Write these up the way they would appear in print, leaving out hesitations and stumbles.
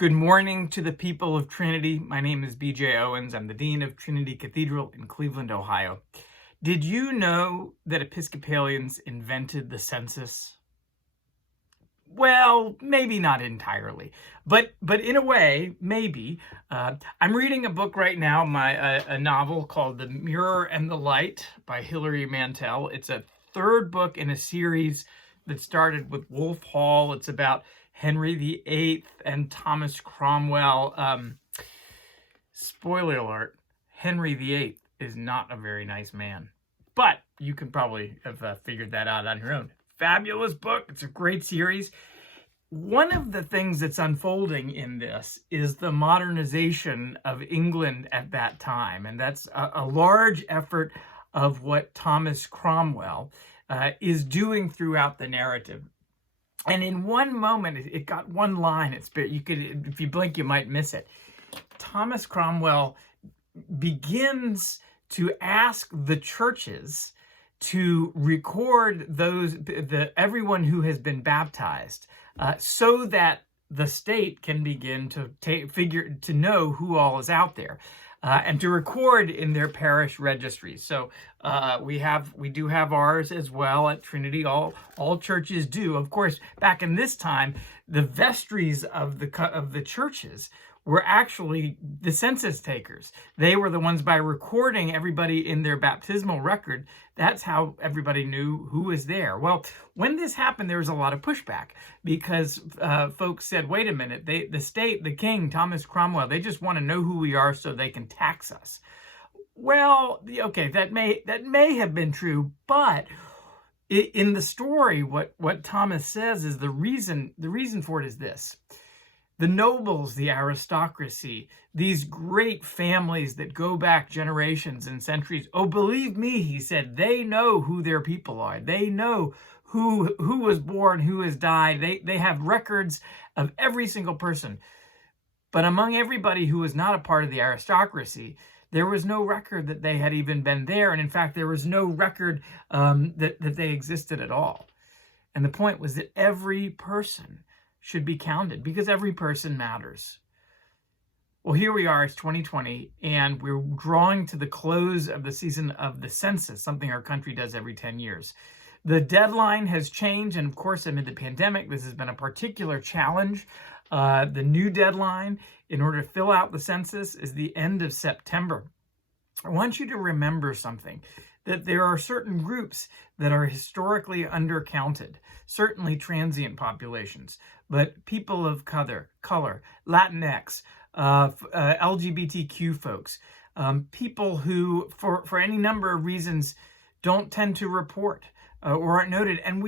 Good morning to the people of Trinity. My name is B.J. Owens. I'm the Dean of Trinity Cathedral in Cleveland, Ohio. Did you know that Episcopalians invented the census? Well, maybe not entirely, but in a way, maybe. I'm reading a book right now, a novel called The Mirror and the Light by Hilary Mantel. It's a third book in a series that started with Wolf Hall. It's about Henry VIII and Thomas Cromwell. Spoiler alert, Henry VIII is not a very nice man, but you can probably have figured that out on your own. Fabulous book. It's a great series. One of the things that's unfolding in this is the modernization of England at that time, and that's a large effort of what Thomas Cromwell is doing throughout the narrative. And in one moment, it got one line. You could, if you blink, you might miss it. Thomas Cromwell begins to ask the churches to record everyone who has been baptized, so that the state can begin to know who all is out there, and to record in their parish registries. So we do have ours as well at Trinity. All churches do. Of course, back in this time, the vestries of the churches were actually the census takers. They were the ones, by recording everybody in their baptismal record, that's how everybody knew who was there. Well, when this happened, there was a lot of pushback because folks said, wait a minute, the state, the king, Thomas Cromwell, they just want to know who we are so they can tax us. Well, okay, that may have been true, but in the story, what Thomas says is the reason for it is this. The nobles, the aristocracy, these great families that go back generations and centuries. Oh, believe me, he said, they know who their people are. They know who was born, who has died. They have records of every single person. But among everybody who was not a part of the aristocracy, there was no record that they had even been there. And in fact, there was no record that they existed at all. And the point was that every person should be counted because every person matters. Well, here we are, it's 2020, and we're drawing to the close of the season of the census, something our country does every 10 years. The deadline has changed, and of course, amid the pandemic, this has been a particular challenge. The new deadline in order to fill out the census is the end of September. I want you to remember something, that there are certain groups that are historically undercounted, certainly transient populations, but people of color, Latinx, LGBTQ folks, people who, for any number of reasons, don't tend to report or aren't noted. And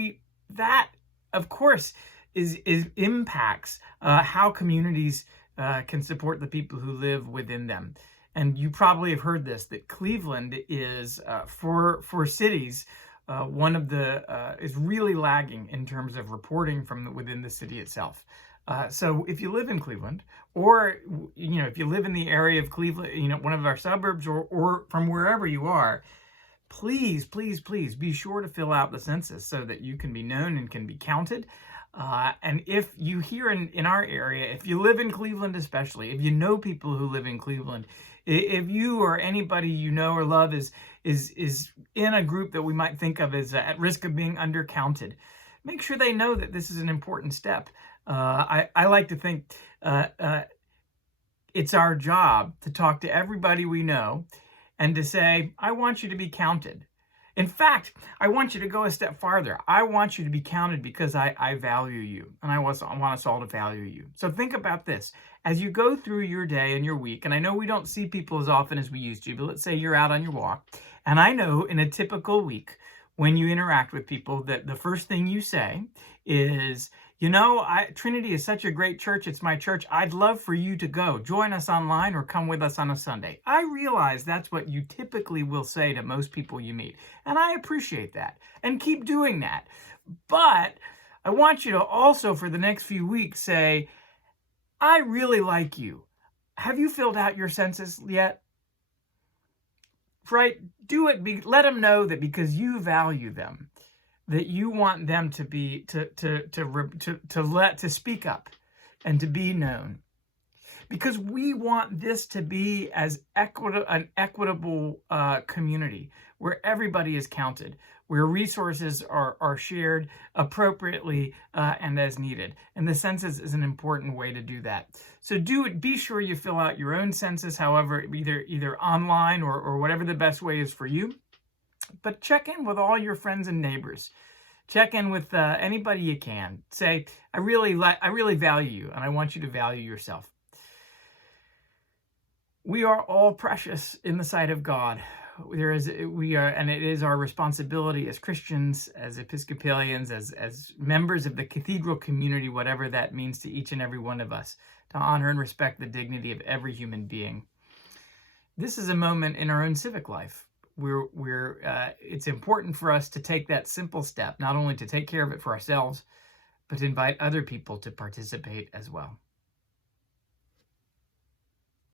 that, of course, impacts how communities can support the people who live within them. And you probably have heard this, that Cleveland is, for cities, one of the, is really lagging in terms of reporting from within the city itself. So if you live in Cleveland, or, if you live in the area of Cleveland, one of our suburbs, or from wherever you are, please, please, please be sure to fill out the census so that you can be known and can be counted. And if you here in our area, if you live in Cleveland especially, if you know people who live in Cleveland, if you or anybody you know or love is in a group that we might think of as at risk of being undercounted, make sure they know that this is an important step. I like to think it's our job to talk to everybody we know and to say, I want you to be counted. In fact, I want you to go a step farther. I want you to be counted because I value you, and I want us all to value you. So think about this. As you go through your day and your week, and I know we don't see people as often as we used to, but let's say you're out on your walk, and I know in a typical week, when you interact with people, that the first thing you say is, Trinity is such a great church. It's my church. I'd love for you to go. Join us online or come with us on a Sunday. I realize that's what you typically will say to most people you meet. And I appreciate that. And keep doing that. But I want you to also, for the next few weeks, say, I really like you. Have you filled out your census yet? Right? Do it. Let them know that because you value them, that you want them to be to speak up and to be known. because we want this to be as an equitable community where everybody is counted, where resources are shared appropriately and as needed. And the census is an important way to do that. So be sure you fill out your own census, however, either online or whatever the best way is for you. But check in with all your friends and neighbors. Check in with anybody you can. Say, I really value you, and I want you to value yourself. We are all precious in the sight of God. And it is our responsibility as Christians, as Episcopalians, as members of the cathedral community, whatever that means to each and every one of us, to honor and respect the dignity of every human being. This is a moment in our own civic life. It's important for us to take that simple step, not only to take care of it for ourselves, but to invite other people to participate as well.